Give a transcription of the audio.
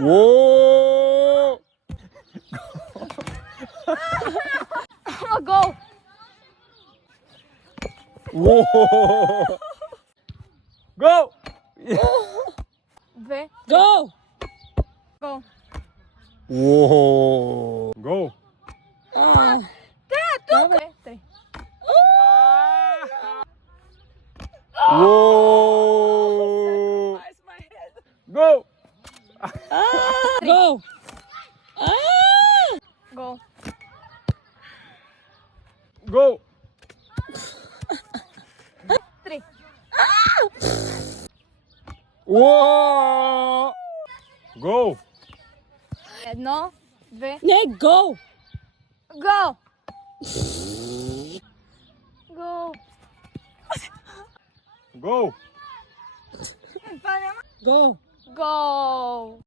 오! Go. 오! 고! V. Go! Go. 오! 고! Ah. Three. 오! 고! Go! Go. 고! Three. 우와! 고! Jedno, dve, Ne, go! go. Go. 고! Go! Go.